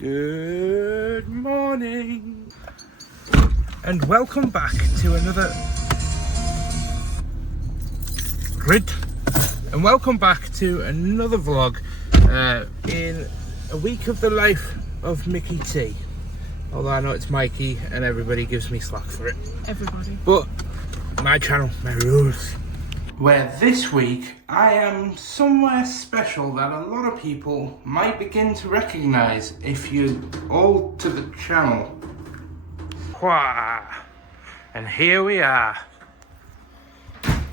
Good morning and welcome back to another vlog in a week of the life of Mickey T. Although I know it's Mikey and everybody gives me slack for it. Everybody. But my channel, my rules. Where this week I am somewhere special that a lot of people might begin to recognise if you're old to the channel. And here we are,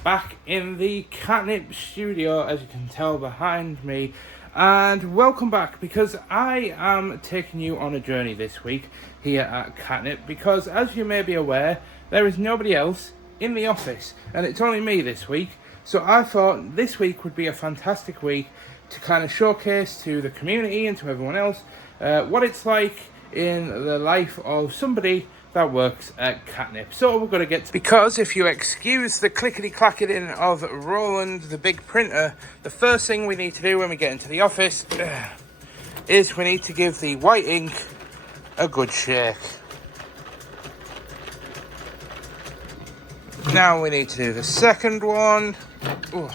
back in the Catnip studio, as you can tell behind me. And welcome back, because I am taking you on a journey this week here at Catnip, because as you may be aware, there is nobody else in the office and it's only me this week. So I thought this week would be a fantastic week to kind of showcase to the community and to everyone else what it's like in the life of somebody that works at Catnip. So we're going to get to, because if you excuse the clickety-clacketing of Roland the big printer, the first thing we need to do when we get into the office is we need to give the white ink a good shake. Now we need to do the second one. Ooh.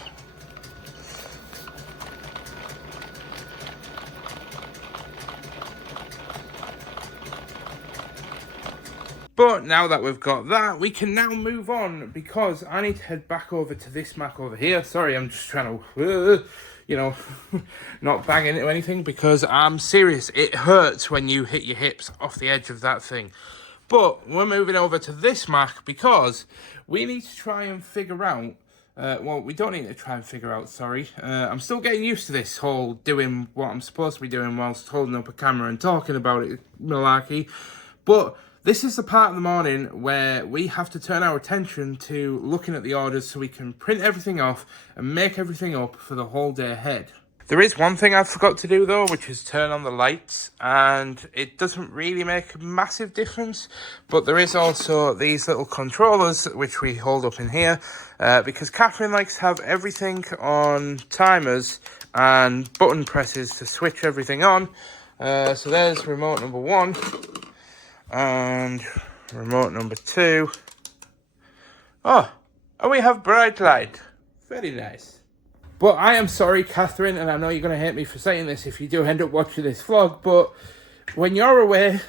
But now that we've got that, we can now move on, because I need to head back over to this Mac over here. Sorry, I'm just trying to, not bang into anything, because I'm serious. It hurts when you hit your hips off the edge of that thing. But we're moving over to this Mac because we need to try and figure out, well, we don't need to try and figure out, sorry. I'm still getting used to this whole doing what I'm supposed to be doing whilst holding up a camera and talking about it, malarkey. But this is the part of the morning where we have to turn our attention to looking at the orders so we can print everything off and make everything up for the whole day ahead. There is one thing I forgot to do though, which is turn on the lights, and it doesn't really make a massive difference, but there is also these little controllers which we hold up in here, because Catherine likes to have everything on timers and button presses to switch everything on. So there's remote number 1 and remote number 2. Oh, and we have bright light. Very nice. But I am sorry, Catherine, and I know you're going to hate me for saying this if you do end up watching this vlog, but when you're away,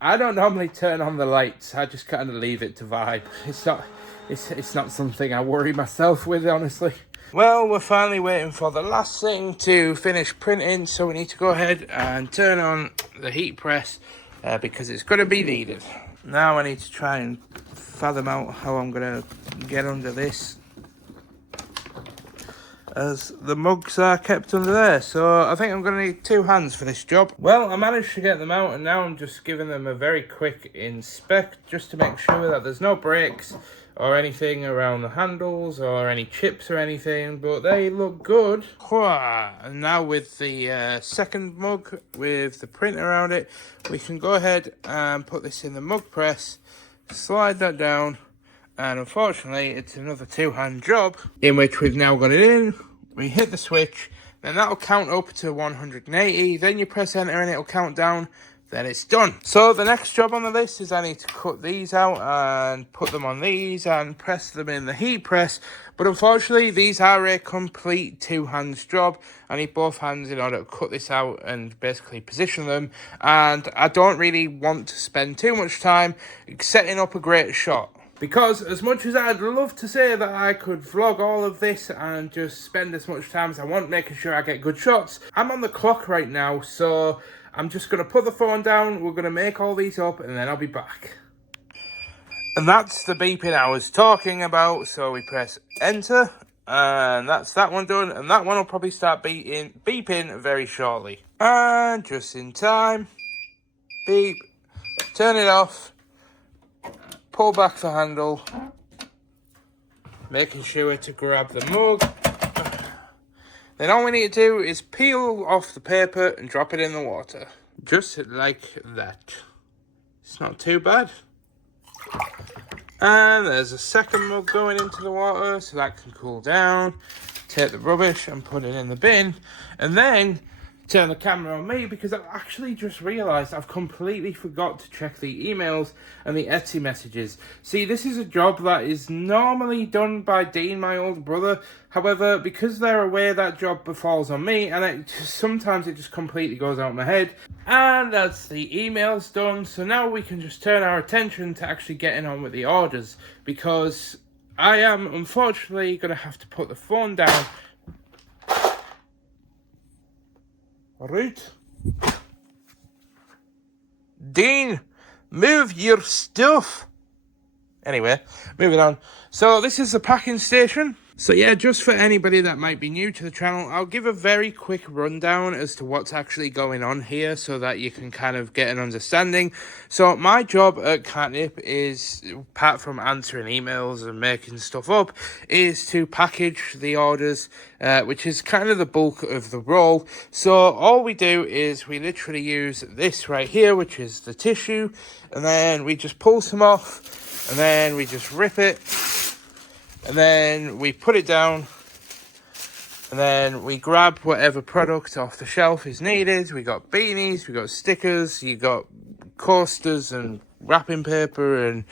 I don't normally turn on the lights. I just kind of leave it to vibe. It's not something I worry myself with, honestly. Well, we're finally waiting for the last thing to finish printing, so we need to go ahead and turn on the heat press because it's going to be needed. Now I need to try and fathom out how I'm going to get under this, as the mugs are kept under there. So I think I'm going to need 2 hands for this job. Well, I managed to get them out, and now I'm just giving them a very quick inspect just to make sure that there's no breaks or anything around the handles or any chips or anything, but they look good. And now with the second mug with the print around it, we can go ahead and put this in the mug press, slide that down, and unfortunately it's another 2-hand job in which we've now got it in. We hit the switch, then that'll count up to 180, then you press enter and it'll count down, then it's done. So the next job on the list is I need to cut these out and put them on these and press them in the heat press, but unfortunately these are a complete 2-hand job. I need both hands in order to cut this out and basically position them, and I don't really want to spend too much time setting up a great shot. Because as much as I'd love to say that I could vlog all of this and just spend as much time as I want making sure I get good shots, I'm on the clock right now, so I'm just going to put the phone down, we're going to make all these up, and then I'll be back. And that's the beeping I was talking about, so we press enter, and that's that one done, and that one will probably start beeping very shortly. And just in time, beep, turn it off, pull back the handle, making sure to grab the mug. Then all we need to do is peel off the paper and drop it in the water. Just like that. It's not too bad. And there's a second mug going into the water, so that can cool down. Take the rubbish and put it in the bin. And then turn the camera on me because I've actually just realised I've completely forgot to check the emails and the Etsy messages. See, this is a job that is normally done by Dean, my older brother. However, because they're away, that job befalls on me, and sometimes it just completely goes out of my head. And that's the emails done, so now we can just turn our attention to actually getting on with the orders, because I am unfortunately going to have to put the phone down. Right. Dean, move your stuff. Anyway, moving on. So this is the packing station. So yeah, just for anybody that might be new to the channel, I'll give a very quick rundown as to what's actually going on here so that you can kind of get an understanding. So my job at Catnip is, apart from answering emails and making stuff up, is to package the orders, which is kind of the bulk of the role. So all we do is we literally use this right here, which is the tissue, and then we just pull some off, and then we just rip it. And then we put it down, and then we grab whatever product off the shelf is needed. We got beanies, we got stickers, you got coasters and wrapping paper and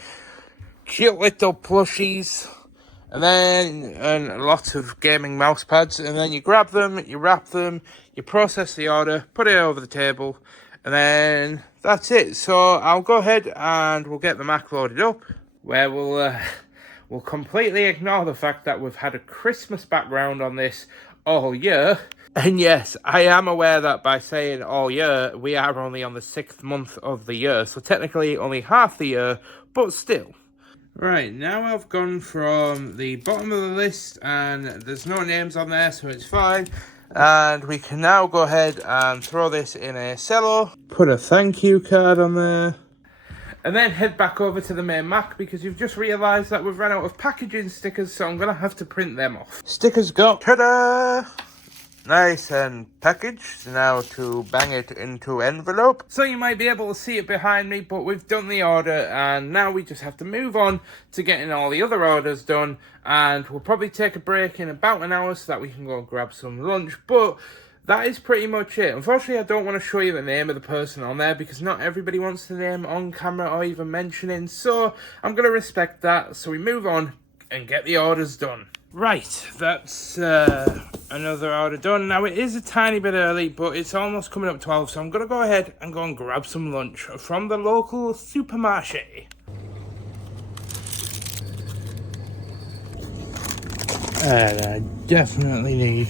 cute little plushies, and lots of gaming mouse pads. And then you grab them, you wrap them, you process the order, put it over the table, and then that's it. So I'll go ahead and we'll get the Mac loaded up, where we'll completely ignore the fact that we've had a Christmas background on this all year. And yes, I am aware that by saying all year, we are only on the 6th month of the year. So technically only half the year, but still. Right, now I've gone from the bottom of the list and there's no names on there, so it's fine. And we can now go ahead and throw this in a cello. Put a thank you card on there. And then head back over to the main Mac because you've just realised that we've run out of packaging stickers, so I'm going to have to print them off. Stickers go. Ta-da! Nice and packaged. Now to bang it into envelope. So you might be able to see it behind me, but we've done the order and now we just have to move on to getting all the other orders done. And we'll probably take a break in about an hour so that we can go and grab some lunch. But that is pretty much it. Unfortunately, I don't want to show you the name of the person on there because not everybody wants the name on camera or even mentioning. So I'm going to respect that. So we move on and get the orders done. Right, that's another order done. Now, it is a tiny bit early, but it's almost coming up 12. So I'm going to go ahead and go and grab some lunch from the local supermarché. And I definitely need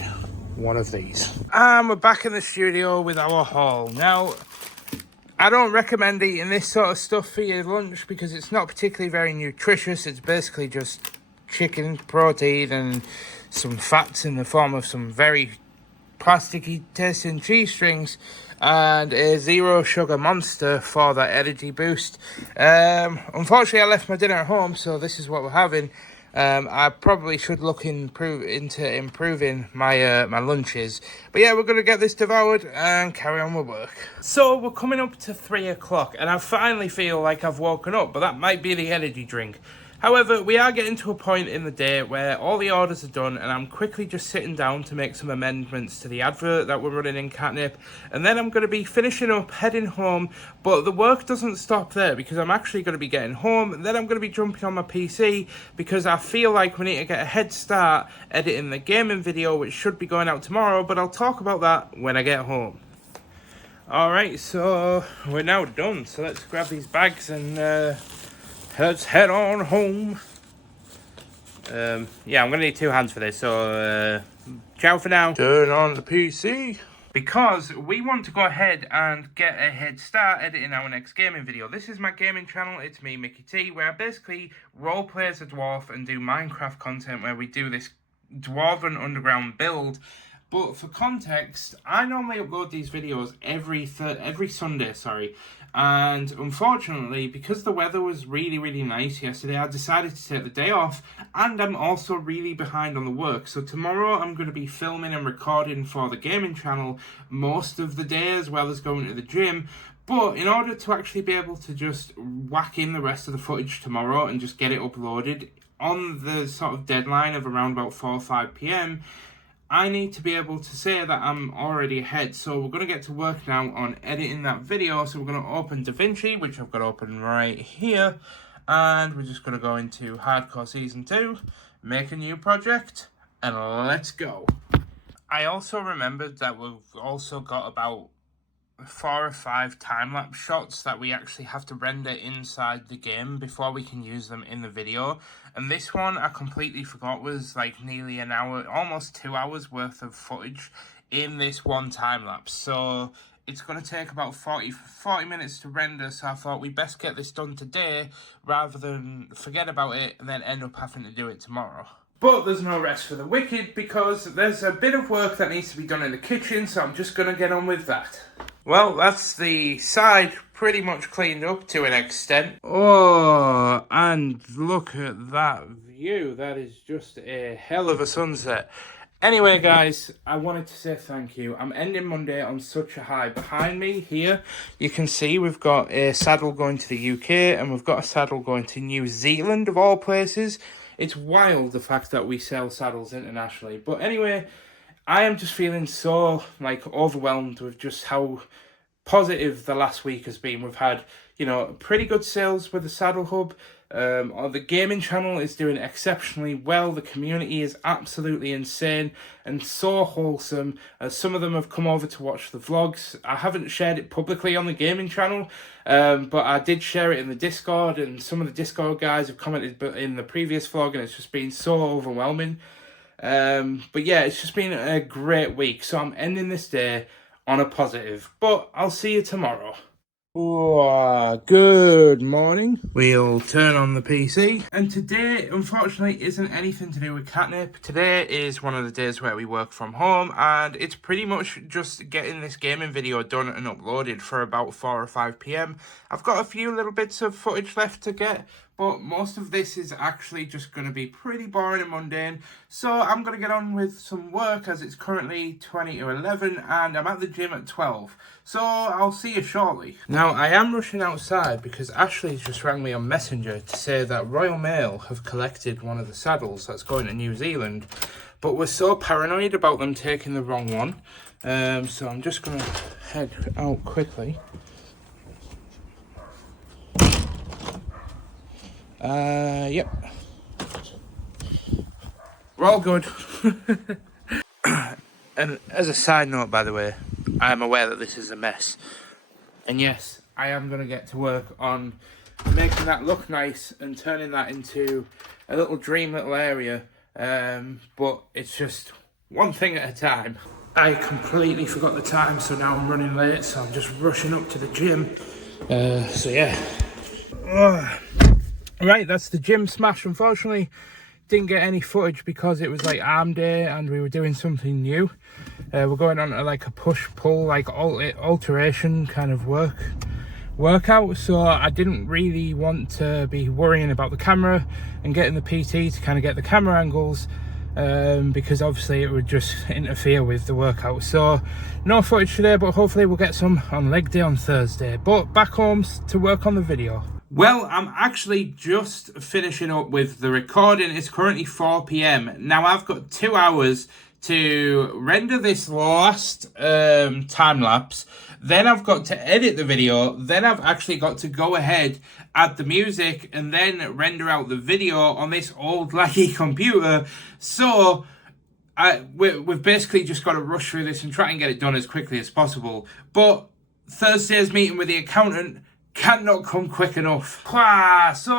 one of these. And we're back in the studio with our haul. Now, I don't recommend eating this sort of stuff for your lunch because it's not particularly very nutritious. It's basically just chicken, protein, and some fats in the form of some very plasticky tasting cheese strings and a 0 sugar monster for that energy boost. Unfortunately, I left my dinner at home, so this is what we're having. I probably should look into improving my my lunches. But yeah, we're going to get this devoured and carry on with work. So we're coming up to 3 o'clock and I finally feel like I've woken up, but that might be the energy drink. However, we are getting to a point in the day where all the orders are done and I'm quickly just sitting down to make some amendments to the advert that we're running in Catnip. And then I'm going to be finishing up, heading home. But the work doesn't stop there because I'm actually going to be getting home. And then I'm going to be jumping on my PC because I feel like we need to get a head start editing the gaming video, which should be going out tomorrow. But I'll talk about that when I get home. Alright, so we're now done. So let's grab these bags and let's head on home. Yeah, I'm going to need 2 hands for this, so ciao for now. Turn on the PC. Because we want to go ahead and get a head start editing our next gaming video. This is my gaming channel, it's me, Mickey T, where I basically roleplay as a dwarf and do Minecraft content where we do this dwarven underground build. But for context, I normally upload these videos every Sunday, and unfortunately, because the weather was really nice yesterday, I decided to take the day off, and I'm also really behind on the work. So tomorrow I'm going to be filming and recording for the gaming channel most of the day, as well as going to the gym. But in order to actually be able to just whack in the rest of the footage tomorrow and just get it uploaded on the sort of deadline of around about 4 or 5 p.m, I need to be able to say that I'm already ahead. So we're going to get to work now on editing that video. So we're going to open DaVinci, which I've got open right here. And we're just going to go into Hardcore Season 2, make a new project, and let's go. I also remembered that we've also got about 4 or 5 time-lapse shots that we actually have to render inside the game before we can use them in the video. And this one I completely forgot was like nearly an hour, almost 2 hours worth of footage in this one time-lapse. So it's going to take about 40 minutes to render, so I thought we best get this done today rather than forget about it and then end up having to do it tomorrow. But there's no rest for the wicked because there's a bit of work that needs to be done in the kitchen, so I'm just going to get on with that. Well, that's the side pretty much cleaned up to an extent. Oh, and look at that view. That is just a hell of a sunset. Anyway, guys, I wanted to say thank you. I'm ending Monday on such a high. Behind me here, you can see we've got a saddle going to the UK and we've got a saddle going to New Zealand, of all places. It's wild, the fact that we sell saddles internationally. But anyway, I am just feeling so, like, overwhelmed with just how positive the last week has been. We've had, you know, pretty good sales with the Saddle Hub. The gaming channel is doing exceptionally well. The community is absolutely insane and so wholesome. Some of them have come over to watch the vlogs. I haven't shared it publicly on the gaming channel, but I did share it in the Discord, and some of the Discord guys have commented in the previous vlog, and it's just been so overwhelming. But yeah, it's just been a great week. So I'm ending this day on a positive, but I'll see you tomorrow. Good morning. We'll turn on the PC. And today, unfortunately, isn't anything to do with Katnipp. Today is one of the days where we work from home, and it's pretty much just getting this gaming video done and uploaded for about 4 or 5 p.m. I've got a few little bits of footage left to get, but most of this is actually just going to be pretty boring and mundane. So I'm going to get on with some work as it's currently 20 to 11 and I'm at the gym at 12. So I'll see you shortly. Now I am rushing outside because Ashley's just rang me on Messenger to say that Royal Mail have collected one of the saddles that's going to New Zealand. But we're so paranoid about them taking the wrong one. So I'm just going to head out quickly. Yep. We're all good. And as a side note, by the way, I am aware that this is a mess. And yes, I am going to get to work on making that look nice and turning that into a little dream little area. But it's just one thing at a time. I completely forgot the time, so now I'm running late, so I'm just rushing up to the gym. So yeah. Right, that's the gym smash. Unfortunately, didn't get any footage because it was like arm day and we were doing something new. We're going on to like a push-pull, like alteration kind of workout. So I didn't really want to be worrying about the camera and getting the PT to kind of get the camera angles, because obviously it would just interfere with the workout. So no footage today, but hopefully we'll get some on leg day on Thursday. But back home to work on the video. Well, I'm actually just finishing up with the recording. It's currently 4 p.m. Now I've got 2 hours to render this last time lapse. Then I've got to edit the video. Then I've actually got to go ahead, add the music, and then render out the video on this old laggy computer. So we've basically just got to rush through this and try and get it done as quickly as possible. But Thursday's meeting with the accountant cannot come quick enough. So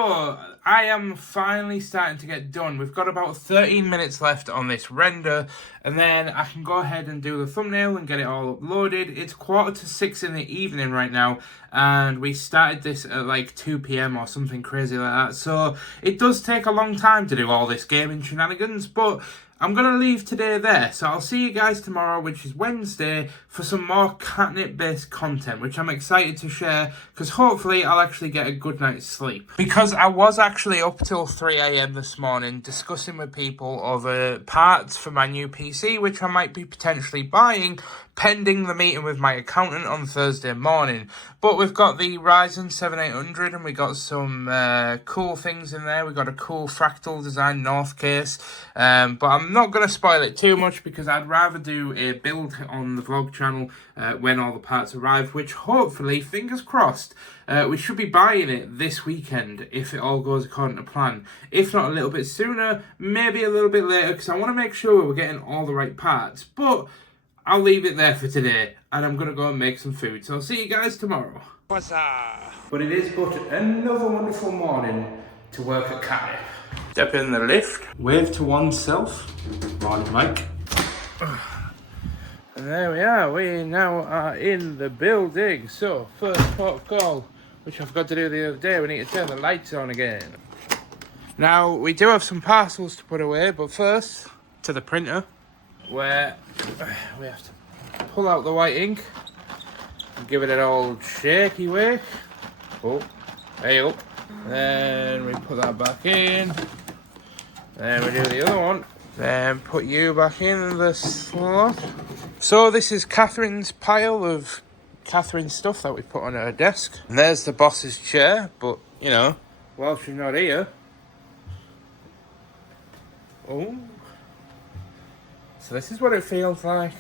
I am finally starting to get done. We've got about 13 minutes left on this render, and then I can go ahead and do the thumbnail and get it all uploaded. It's 5:45 in the evening right now, and we started this at like 2 p.m. or something crazy like that. So it does take a long time to do all this gaming shenanigans, but I'm going to leave today there, so I'll see you guys tomorrow, which is Wednesday, for some more Katnipp-based content, which I'm excited to share, because hopefully I'll actually get a good night's sleep. Because I was actually up till 3 a.m. this morning discussing with people over parts for my new PC, which I might be potentially buying, pending the meeting with my accountant on Thursday morning. But we've got the Ryzen 7800 and we got some cool things in there. We got a cool fractal design North case, but I'm not going to spoil it too much because I'd rather do a build on the vlog channel when all the parts arrive, which hopefully, fingers crossed, we should be buying it this weekend if it all goes according to plan. If not a little bit sooner, maybe a little bit later, because I want to make sure we're getting all the right parts. But I'll leave it there for today, and I'm going to go and make some food. So I'll see you guys tomorrow. What's up? But it is but another wonderful morning to work at Katnipp. Step in the lift, wave to oneself. Morning, Mike. And there we are. We now are in the building. So, first port of call, which I forgot to do the other day, we need to turn the lights on again. Now, we do have some parcels to put away, but first, to the printer, where we have to pull out the white ink and give it an old shaky wake. Oh, there you go. Then we put that back in. Then we do the other one. Then put you back in the slot. So this is Catherine's pile of Catherine stuff that we put on her desk. And there's the boss's chair, but you know, while she's not here. Oh. So this is what it feels like.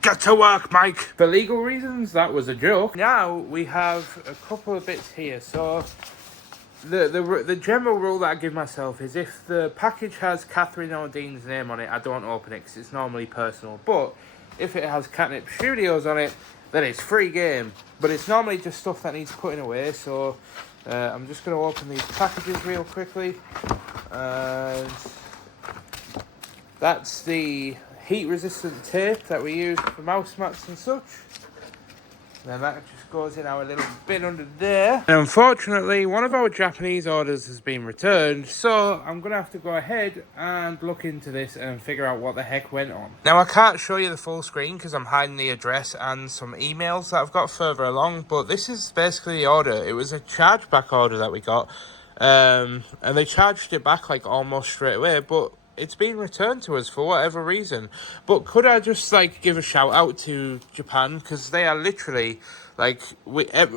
Get to work, Mike! For legal reasons, that was a joke. Now we have a couple of bits here. So the general rule that I give myself is if the package has Catherine O'Dean's name on it, I don't open it because it's normally personal. But if it has Katnipp Studios on it, then it's free game. But it's normally just stuff that needs putting away. So I'm just going to open these packages real quickly. And that's the heat-resistant tape that we use for mouse mats and such. Then that just goes in our little bin under there. And unfortunately, one of our Japanese orders has been returned, so I'm going to have to go ahead and look into this and figure out what the heck went on. Now, I can't show you the full screen because I'm hiding the address and some emails that I've got further along, but this is basically the order. It was a chargeback order that we got, and they charged it back like almost straight away, but it's been returned to us for whatever reason. But could I just like give a shout out to Japan, because they are literally like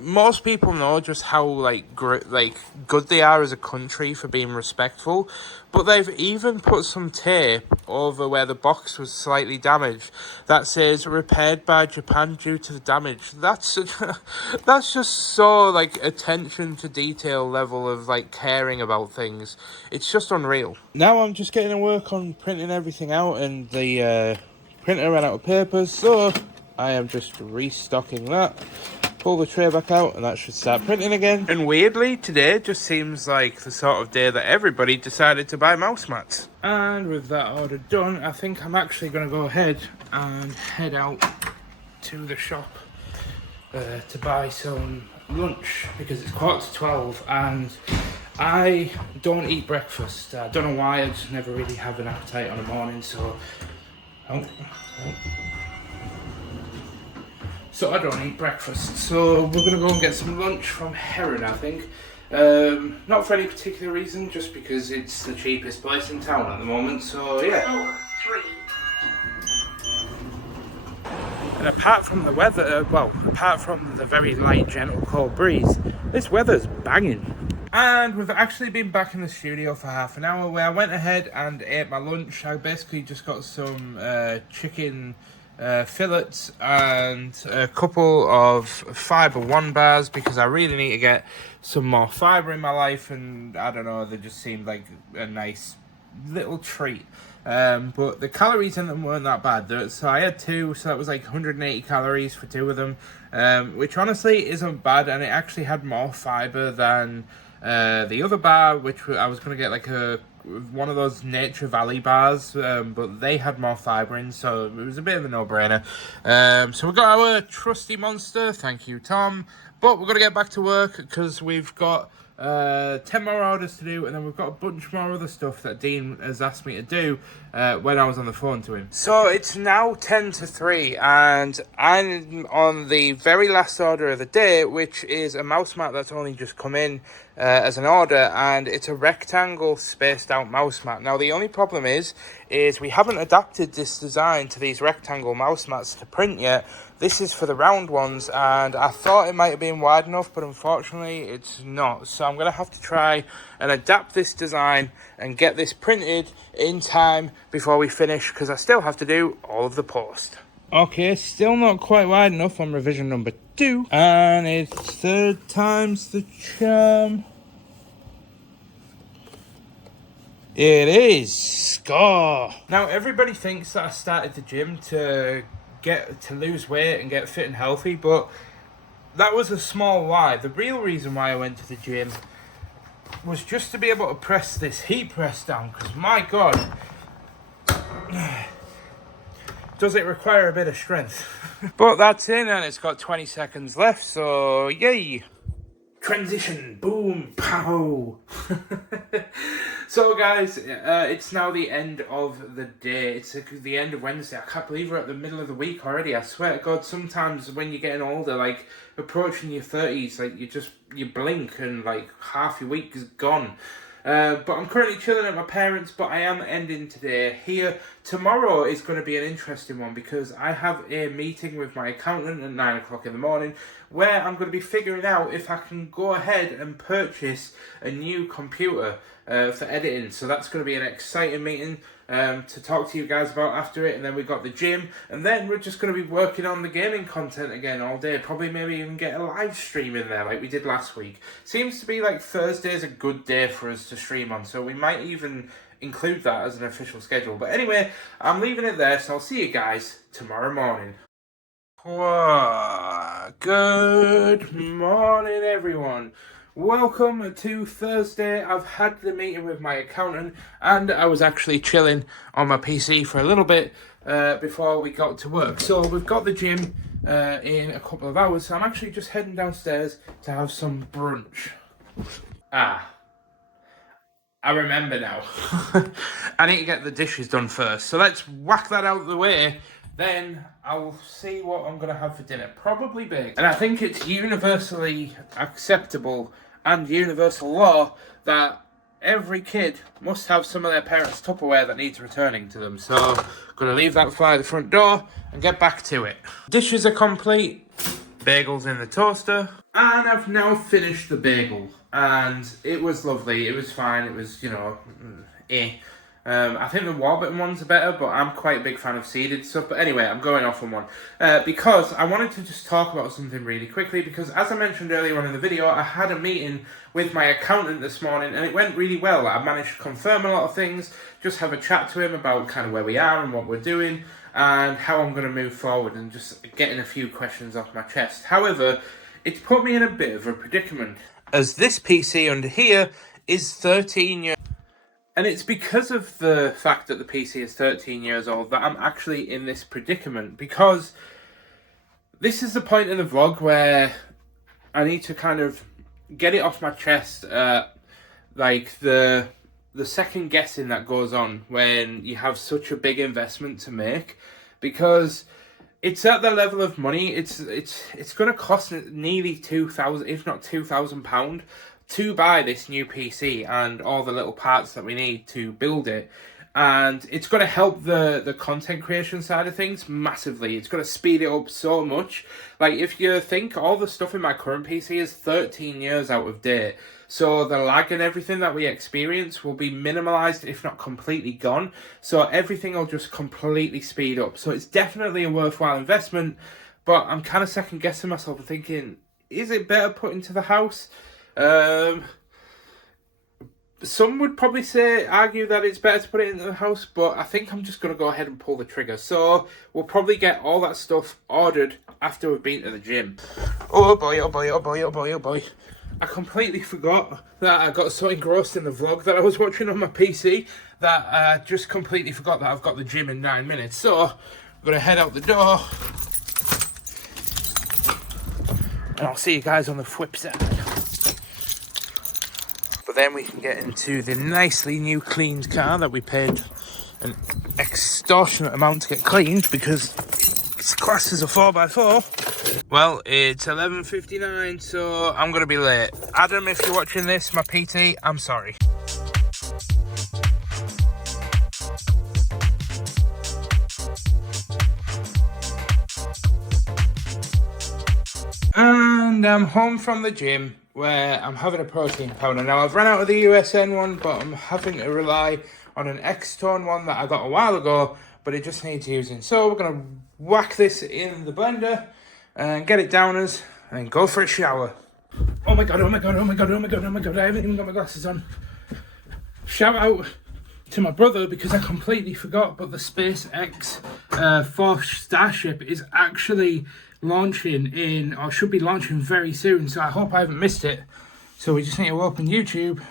most people know just how like good they are as a country for being respectful, but they've even put some tape over where the box was slightly damaged that says repaired by Japan due to the damage. That's just so like attention to detail level of like caring about things. It's just unreal. Now I'm just getting to work on printing everything out, and the printer ran out of paper, so I am just restocking that. Pull the tray back out and that should start printing again. And weirdly, today just seems like the sort of day that everybody decided to buy mouse mats. And with that order done, I think I'm actually going to go ahead and head out to the shop to buy some lunch, because it's 11:45 and I don't eat breakfast. I don't know why, I just never really have an appetite on the morning, so I don't eat breakfast. So we're going to go and get some lunch from Heron, I think. Not for any particular reason, just because it's the cheapest place in town at the moment, so yeah. And apart from the weather, apart from the very light, gentle, cold breeze, this weather's banging. And we've actually been back in the studio for half an hour, where I went ahead and ate my lunch. I basically just got some chicken fillets and a couple of Fibre One bars, because I really need to get some more fibre in my life, and I don't know, they just seemed like a nice little treat. But the calories in them weren't that bad. So I had two, so that was like 180 calories for two of them, which honestly isn't bad, and it actually had more fibre than the other bar, which I was going to get like one of those Nature Valley bars, but they had more fibre in, so it was a bit of a no-brainer. So we got our trusty monster, thank you Tom, but we're going to get back to work because we've got 10 more orders to do, and then we've got a bunch more other stuff that Dean has asked me to do, when I was on the phone to him. So it's now 10 to 3 and I'm on the very last order of the day, which is a mouse mat that's only just come in as an order, and it's a rectangle spaced out mouse mat. Now the only problem is we haven't adapted this design to these rectangle mouse mats to print yet. This is for the round ones, and I thought it might have been wide enough, but unfortunately it's not. So I'm going to have to try and adapt this design and get this printed in time before we finish, because I still have to do all of the post. Okay, still not quite wide enough on revision number 2. And it's 3rd time's the charm. It is. Score! Now, everybody thinks that I started the gym to lose weight and get fit and healthy, but that was a small lie. The real reason why I went to the gym was just to be able to press this heat press down, because my god, does it require a bit of strength. But that's in, and it's got 20 seconds left, so yay. Transition, boom, pow. So guys, it's now the end of the day. It's the end of Wednesday. I can't believe we're at the middle of the week already. I swear to God, sometimes when you're getting older, like approaching your 30s, like you blink and like half your week is gone. But I'm currently chilling at my parents', but I am ending today here. Tomorrow is going to be an interesting one, because I have a meeting with my accountant at 9 o'clock in the morning, where I'm going to be figuring out if I can go ahead and purchase a new computer for editing. So that's going to be an exciting meeting to talk to you guys about after it. And then we've got the gym, and then we're just going to be working on the gaming content again all day. Probably maybe even get a live stream in there like we did last week. Seems to be like Thursday's a good day for us to stream on, so we might even include that as an official schedule. But anyway, I'm leaving it there, so I'll see you guys tomorrow morning. Good morning, everyone. Welcome to Thursday. I've had the meeting with my accountant, and I was actually chilling on my PC for a little bit before we got to work. So we've got the gym in a couple of hours, so I'm actually just heading downstairs to have some brunch. I remember now. I need to get the dishes done first. So let's whack that out of the way. Then I'll see what I'm going to have for dinner. Probably bacon. And I think it's universally acceptable and universal law that every kid must have some of their parents' Tupperware that needs returning to them. So I'm going to leave that by the front door and get back to it. Dishes are complete. Bagels in the toaster. And I've now finished the bagel. And it was lovely. It was fine. It was, I think the Warburton ones are better, but I'm quite a big fan of seeded stuff. But anyway, I'm going off on one. Because I wanted to just talk about something really quickly. Because as I mentioned earlier on in the video, I had a meeting with my accountant this morning, and it went really well. I managed to confirm a lot of things, just have a chat to him about kind of where we are and what we're doing, and how I'm going to move forward, and just getting a few questions off my chest. However, it's put me in a bit of a predicament, as this PC under here is 13 years. And it's because of the fact that the PC is 13 years old that I'm actually in this predicament, because this is the point in the vlog where I need to kind of get it off my chest, like the second guessing that goes on when you have such a big investment to make, because it's at the level of money. It's going to cost nearly £2,000, if not £2,000, to buy this new PC and all the little parts that we need to build it. And it's going to help the content creation side of things massively. It's going to speed it up so much. Like, if you think, all the stuff in my current PC is 13 years out of date. So the lag and everything that we experience will be minimalized, if not completely gone. So everything will just completely speed up. So it's definitely a worthwhile investment. But I'm kind of second guessing myself and thinking, is it better put into the house? Some would probably argue that it's better to put it into the house, but I think I'm just going to go ahead and pull the trigger. So we'll probably get all that stuff ordered after we've been to the gym. Oh boy, oh boy, oh boy, oh boy, oh boy. I completely forgot that I got so engrossed in the vlog that I was watching on my PC that I just completely forgot that I've got the gym in 9 minutes. So I'm going to head out the door, and I'll see you guys on the flip side. But then we can get into the nicely new cleaned car that we paid an extortionate amount to get cleaned because it's classed as a 4x4. Well, it's 11:59, so I'm going to be late. Adam, if you're watching this, my PT, I'm sorry. And I'm home from the gym where I'm having a protein powder. Now, I've run out of the USN one, but I'm having to rely on an X-Tone one that I got a while ago, but it just needs using. So we're going to whack this in the blender and get it down us and go for a shower. Oh my god, oh my god, oh my god, oh my god, oh my god, I haven't even got my glasses on. Shout out to my brother because I completely forgot, but the SpaceX 4th Starship is actually launching in, or should be launching very soon, so I hope I haven't missed it. So we just need to open YouTube.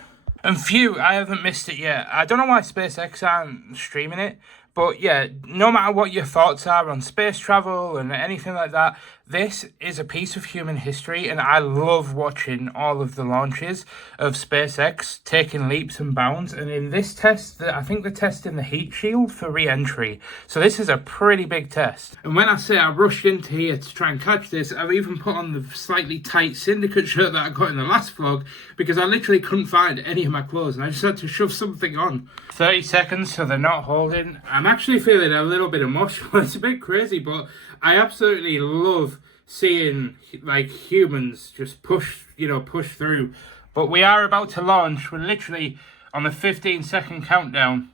And phew, I haven't missed it yet. I don't know why SpaceX aren't streaming it, but yeah, no matter what your thoughts are on space travel and anything like that, this is a piece of human history, and I love watching all of the launches of SpaceX taking leaps and bounds. And in this test, I think they're testing the heat shield for re-entry. So this is a pretty big test. And when I say I rushed into here to try and catch this, I've even put on the slightly tight Syndicate shirt that I got in the last vlog because I literally couldn't find any of my clothes and I just had to shove something on. 30 seconds, so they're not holding. I'm actually feeling a little bit of mush, but it's a bit crazy, but I absolutely love seeing like humans just push through. But we are about to launch. We're literally on the 15-second countdown.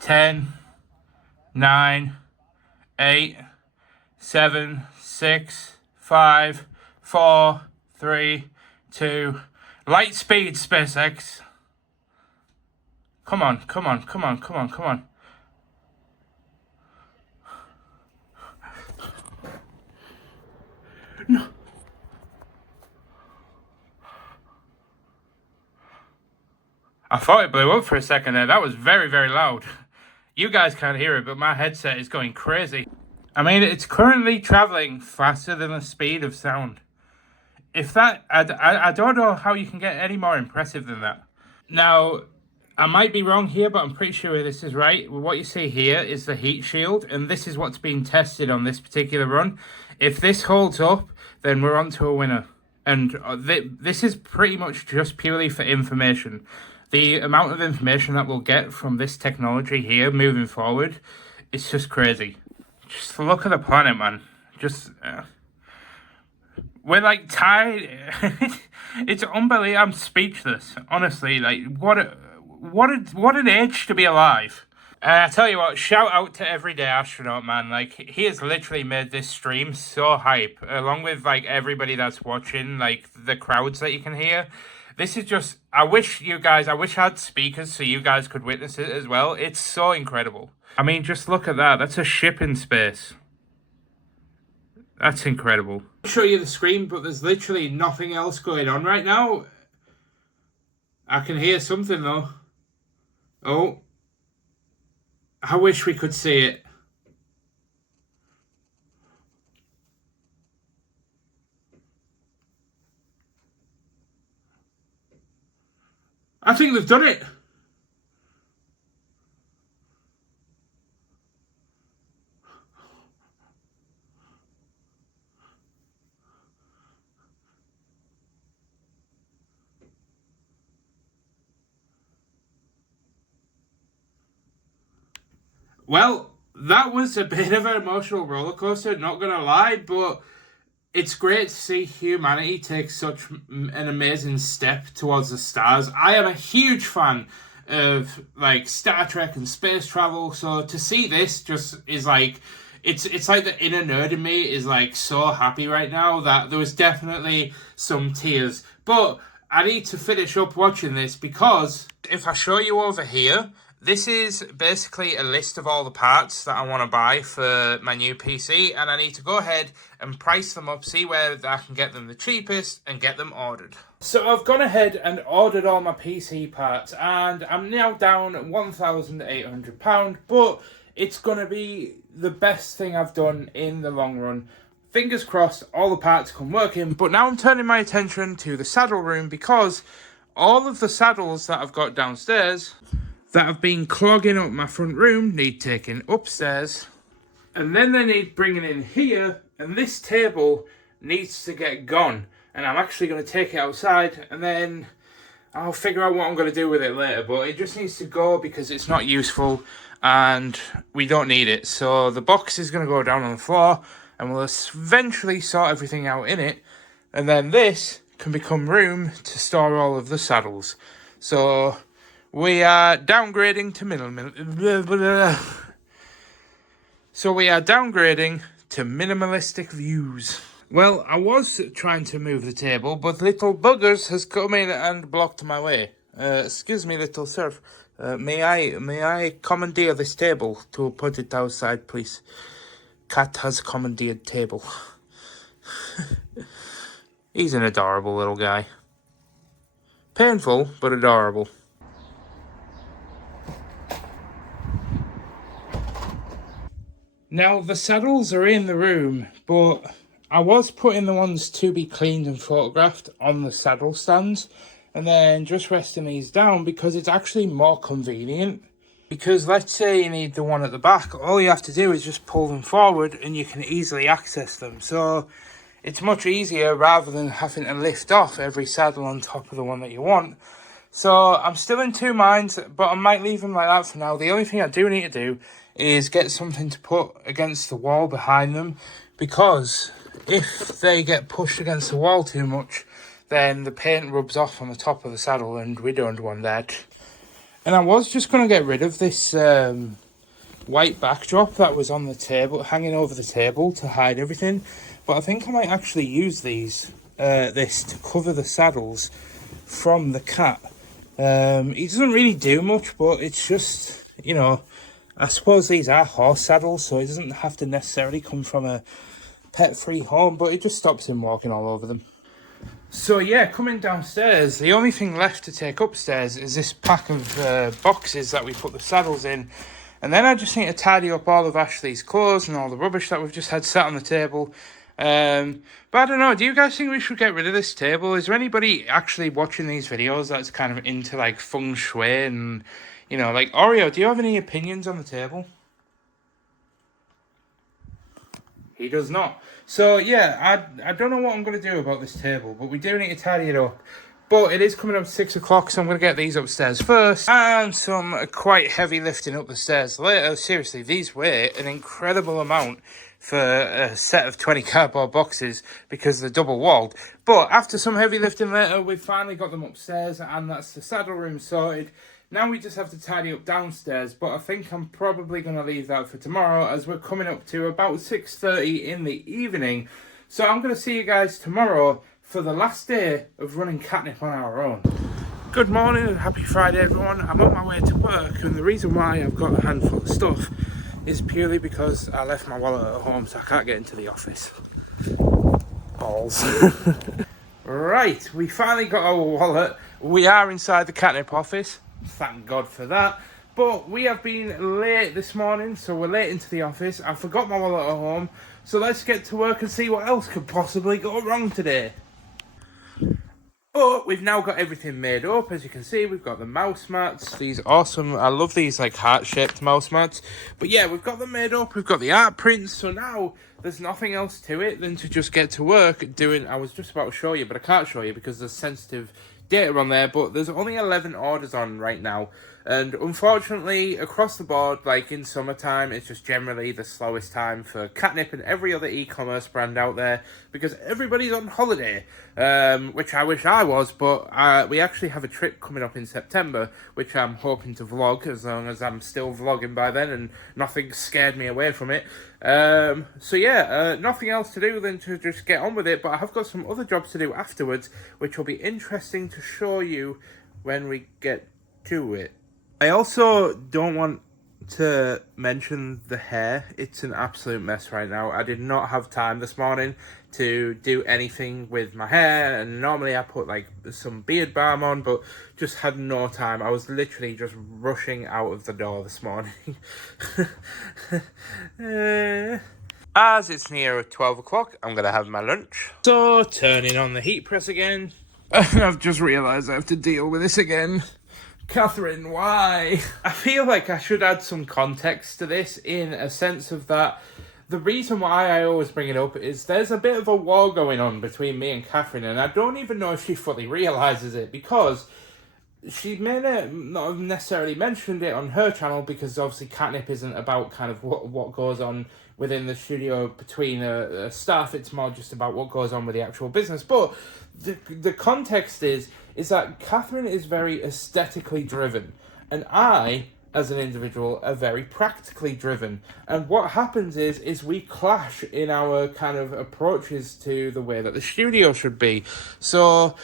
10, 9, 8, 7, 6, 5, 4, 3, 2. Light speed, SpaceX. Come on, come on, come on, come on, come on. No. I thought it blew up for a second there. That was very, very loud. You guys can't hear it, but my headset is going crazy. I mean, it's currently traveling faster than the speed of sound. If that, I don't know how you can get any more impressive than that. Now, I might be wrong here, but I'm pretty sure this is right. What you see here is the heat shield, and this is what's being tested on this particular run. If this holds up, then we're on to a winner. And this is pretty much just purely for information. The amount of information that we'll get from this technology here moving forward, it's just crazy. Just look at the planet, man. Just... we're like tied. It's unbelievable. I'm speechless, honestly. Like, what an age to be alive. And I tell you what, shout out to Everyday Astronaut, man. Like, he has literally made this stream so hype, along with like everybody that's watching, like the crowds that you can hear. This is just, I wish I had speakers so you guys could witness it as well. It's so incredible. I mean, just look at that. That's a ship in space. That's incredible. I'll show you the screen, but there's literally nothing else going on right now. I can hear something though. Oh. I wish we could see it. I think they've done it. Well, that was a bit of an emotional roller coaster, not gonna lie, but it's great to see humanity take such an amazing step towards the stars. I am a huge fan of like Star Trek and space travel, so to see this just is like, it's like the inner nerd in me is like so happy right now that there was definitely some tears. But I need to finish up watching this because if I show you over here, this is basically a list of all the parts that I want to buy for my new PC, and I need to go ahead and price them up, see where I can get them the cheapest, and get them ordered. So I've gone ahead and ordered all my PC parts, and I'm now down £1,800, but it's going to be the best thing I've done in the long run. Fingers crossed, all the parts come working, but now I'm turning my attention to the saddle room because all of the saddles that I've got downstairs, that have been clogging up my front room need taking upstairs. And then they need bringing in here, and this table needs to get gone. And I'm actually going to take it outside, and then I'll figure out what I'm going to do with it later. But it just needs to go because it's not useful, and we don't need it. So the box is going to go down on the floor, and we'll eventually sort everything out in it. And then this can become room to store all of the saddles. So we are downgrading to minimalistic views. Well, I was trying to move the table, but little buggers has come in and blocked my way. Excuse me, little sir. May I commandeer this table to put it outside, please? Cat has commandeered table. He's an adorable little guy. Painful, but adorable. Now, the saddles are in the room, but I was putting the ones to be cleaned and photographed on the saddle stands, and then just resting these down because it's actually more convenient. Because let's say you need the one at the back, all you have to do is just pull them forward and you can easily access them. So it's much easier rather than having to lift off every saddle on top of the one that you want. So I'm still in two minds, but I might leave them like that for now. The only thing I do need to do is get something to put against the wall behind them, because if they get pushed against the wall too much, then the paint rubs off on the top of the saddle, and we don't want that. And I was just going to get rid of this white backdrop that was on the table, hanging over the table to hide everything, but I think I might actually use this to cover the saddles from the cat. He doesn't really do much, but it's just, you know, I suppose these are horse saddles, so it doesn't have to necessarily come from a pet-free home, but it just stops him walking all over them. So yeah, coming downstairs, the only thing left to take upstairs is this pack of boxes that we put the saddles in. And then I just need to tidy up all of Ashley's clothes and all the rubbish that we've just had sat on the table. But I don't know, do you guys think we should get rid of this table? Is there anybody actually watching these videos that's kind of into like feng shui and, you know, like Oreo, do you have any opinions on the table? He does not. So yeah, I don't know what I'm going to do about this table, but we do need to tidy it up. But it is coming up 6 o'clock, so I'm going to get these upstairs first. And some quite heavy lifting up the stairs later. Seriously, these weigh an incredible amount for a set of 20 cardboard boxes because they're double walled. But after some heavy lifting later, we've finally got them upstairs, and that's the saddle room sorted. Now we just have to tidy up downstairs, but I think I'm probably going to leave that for tomorrow, as we're coming up to about 6:30 in the evening. So I'm going to see you guys tomorrow for the last day of running Catnip on our own. Good morning and happy Friday, everyone. I'm on my way to work, and the reason why I've got a handful of stuff is purely because I left my wallet at home, so I can't get into the office. Balls. Right, we finally got our wallet. We are inside the Catnip office. Thank God for that. But we have been late this morning, so we're late into the office. I forgot my wallet at home, so let's get to work and see what else could possibly go wrong today. But we've now got everything made up. As you can see, we've got the mouse mats. These awesome, I love these like heart-shaped mouse mats. But yeah, we've got them made up. We've got the art prints. So now there's nothing else to it than to just get to work doing, I was just about to show you, but I can't show you because there's sensitive data on there. But there's only 11 orders on right now. And unfortunately, across the board, like in summertime, it's just generally the slowest time for Catnip and every other e-commerce brand out there, because everybody's on holiday, which I wish I was, but we actually have a trip coming up in September, which I'm hoping to vlog, as long as I'm still vlogging by then and nothing scared me away from it. So yeah, nothing else to do than to just get on with it, but I have got some other jobs to do afterwards, which will be interesting to show you when we get to it. I also don't want to mention the hair. It's an absolute mess right now. I did not have time this morning to do anything with my hair, and normally I put like some beard balm on, but just had no time. I was literally just rushing out of the door this morning. As it's near 12 o'clock, I'm going to have my lunch. So, turning on the heat press again. I've just realised I have to deal with this again. Catherine, why? I feel like I should add some context to this in a sense of that the reason why I always bring it up is there's a bit of a war going on between me and Catherine, and I don't even know if she fully realises it, because she may not have necessarily mentioned it on her channel, because obviously Catnip isn't about kind of what goes on within the studio between staff. It's more just about what goes on with the actual business. But the context is that Catherine is very aesthetically driven, and I, as an individual, are very practically driven. And what happens is we clash in our kind of approaches to the way that the studio should be. So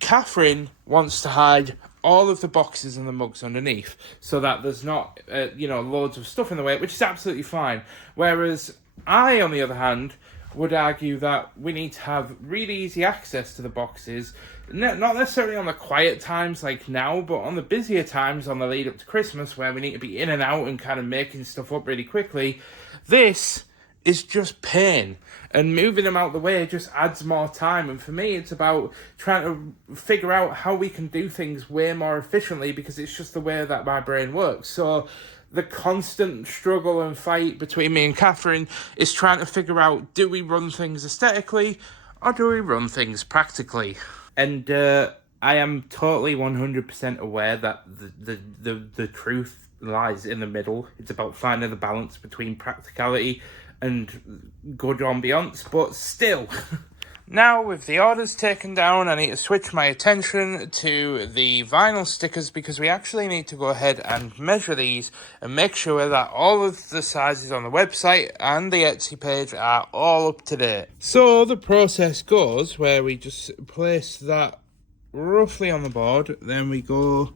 Catherine wants to hide all of the boxes and the mugs underneath so that there's not, loads of stuff in the way, which is absolutely fine. Whereas I, on the other hand, would argue that we need to have really easy access to the boxes, not necessarily on the quiet times like now, but on the busier times on the lead up to Christmas, where we need to be in and out and kind of making stuff up really quickly. This is just pain, and moving them out the way just adds more time. And for me, it's about trying to figure out how we can do things way more efficiently, because it's just the way that my brain works. So the constant struggle and fight between me and Catherine is trying to figure out, do we run things aesthetically or do we run things practically? And I am totally 100% aware that the truth lies in the middle. It's about finding the balance between practicality and good ambiance, but still. Now, with the orders taken down, I need to switch my attention to the vinyl stickers, because we actually need to go ahead and measure these and make sure that all of the sizes on the website and the Etsy page are all up to date. So the process goes where we just place that roughly on the board, then we go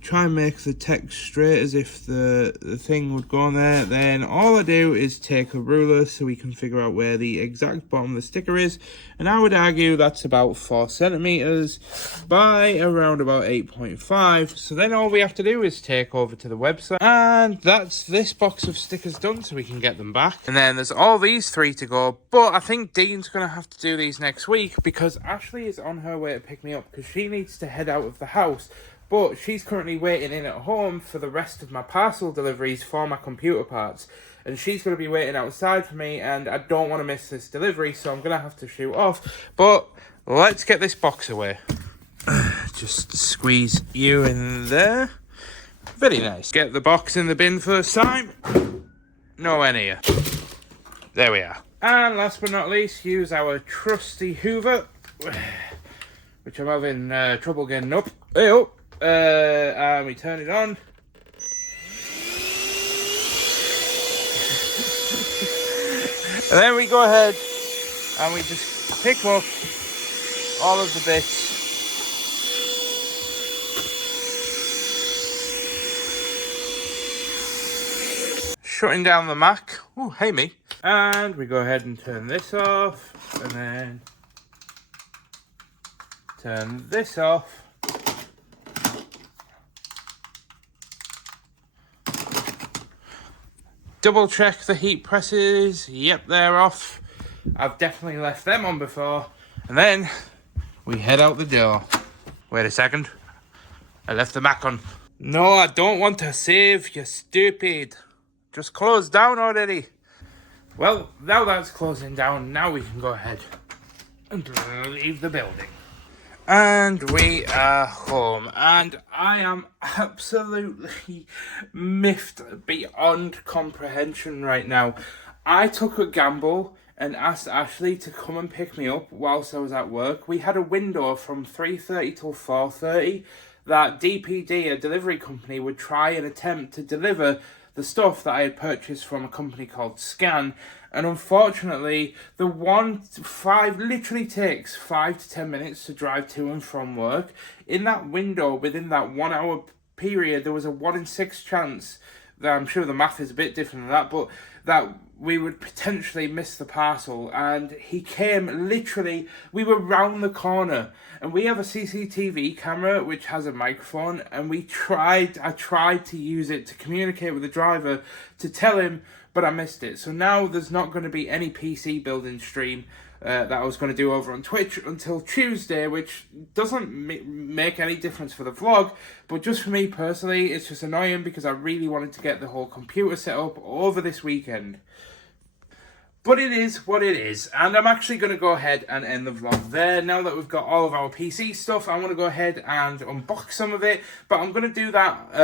try and make the text straight as if the thing would go on there. Then all I do is take a ruler so we can figure out where the exact bottom of the sticker is, and I would argue that's about 4 centimeters by around about 8.5. So then all we have to do is take over to the website, and that's this box of stickers done, so we can get them back. And then there's all these 3 to go, but I think Dean's gonna have to do these next week, because Ashley is on her way to pick me up, because she needs to head out of the house. But she's currently waiting in at home for the rest of my parcel deliveries for my computer parts. And she's going to be waiting outside for me, and I don't want to miss this delivery, so I'm going to have to shoot off. But let's get this box away. Just squeeze you in there. Very nice. Get the box in the bin first time. Nowhere near. There we are. And last but not least, use our trusty Hoover, which I'm having trouble getting up. Hey up. And we turn it on. And then we go ahead and we just pick up all of the bits. Shutting down the Mac. Oh, hey me. And we go ahead and turn this off, and then turn this off. Double check the heat presses. Yep, they're off. I've definitely left them on before. And then we head out the door. Wait a second. I left the Mac on. No, I don't want to save, you stupid. Just closed down already. Well, now that's closing down, now we can go ahead and leave the building. And we are home, and I am absolutely miffed beyond comprehension right now. I took a gamble and asked Ashley to come and pick me up whilst I was at work. We had a window from 3:30 till 4:30 that DPD, a delivery company, would try and attempt to deliver the stuff that I had purchased from a company called Scan. And unfortunately, literally takes 5 to 10 minutes to drive to and from work. In that window, within that 1 hour period, there was a 1 in 6 chance, that I'm sure the math is a bit different than that, but that we would potentially miss the parcel. And he came literally, we were round the corner, and we have a CCTV camera which has a microphone, and I tried to use it to communicate with the driver to tell him, but I missed it. So now there's not going to be any PC building stream that I was going to do over on Twitch until Tuesday, which doesn't make any difference for the vlog, but just for me personally, it's just annoying because I really wanted to get the whole computer set up over this weekend. But it is what it is, and I'm actually going to go ahead and end the vlog there. Now that we've got all of our PC stuff, I want to go ahead and unbox some of it, but I'm going to do that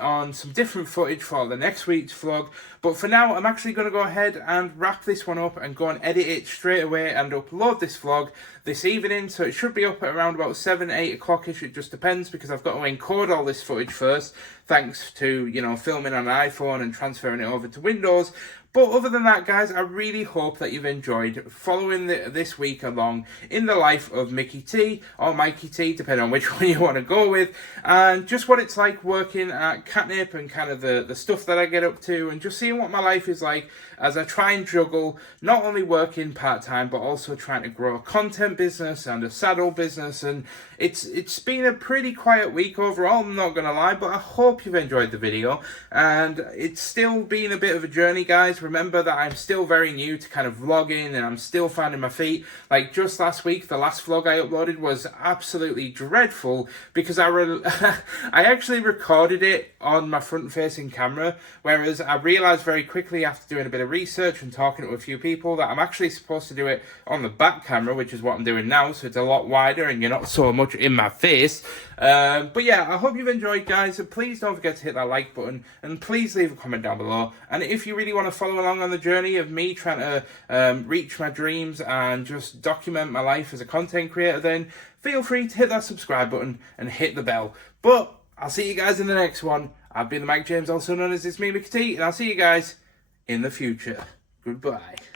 on some different footage for the next week's vlog. But for now, I'm actually going to go ahead and wrap this one up and go and edit it straight away and upload this vlog this evening. So it should be up at around about 7, 8 o'clock-ish. It just depends because I've got to encode all this footage first, thanks to, you know, filming on an iPhone and transferring it over to Windows. But other than that, guys, I really hope that you've enjoyed following this week along in the life of Mickey T, or Mikey T, depending on which one you want to go with, and just what it's like working at Catnip and kind of the stuff that I get up to, and just seeing what my life is like as I try and juggle not only working part-time, but also trying to grow a content business and a saddle business. And it's been a pretty quiet week overall, I'm not going to lie, but I hope you've enjoyed the video. And it's still been a bit of a journey, guys. Remember that I'm still very new to kind of vlogging, and I'm still finding my feet. Like just last week, the last vlog I uploaded was absolutely dreadful because I actually recorded it on my front-facing camera, whereas I realised very quickly after doing a bit of research and talking to a few people that I'm actually supposed to do it on the back camera, which is what I'm doing now, so it's a lot wider and you're not so much in my face. But yeah, I hope you've enjoyed, guys. Please don't forget to hit that like button, and please leave a comment down below. And if you really want to follow along on the journey of me trying to reach my dreams and just document my life as a content creator, then feel free to hit that subscribe button and hit the bell. But I'll see you guys in the next one. I've been the 𝐌𝐸𝐫𝐞, also known as 𝐿𝐴𝐵𝐷𝐸𝐿, and I'll see you guys in the future. Goodbye.